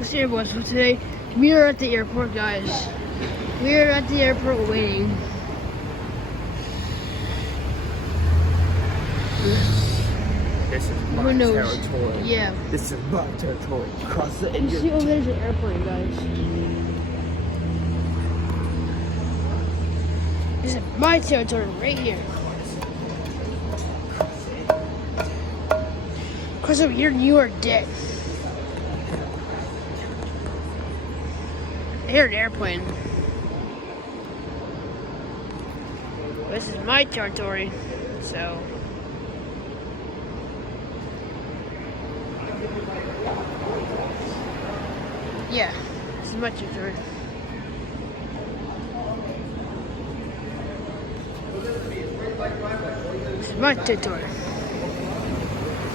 What's here, boys? So today we are at the airport, guys. We are at the airport waiting. This is my territory. Yeah. This is my territory. Cross the You see, oh, there's an airplane, guys. This is my territory right here. Cross over here, you are dead. I hear an airplane. This is my territory, so. Yeah, this is my territory. This is my territory.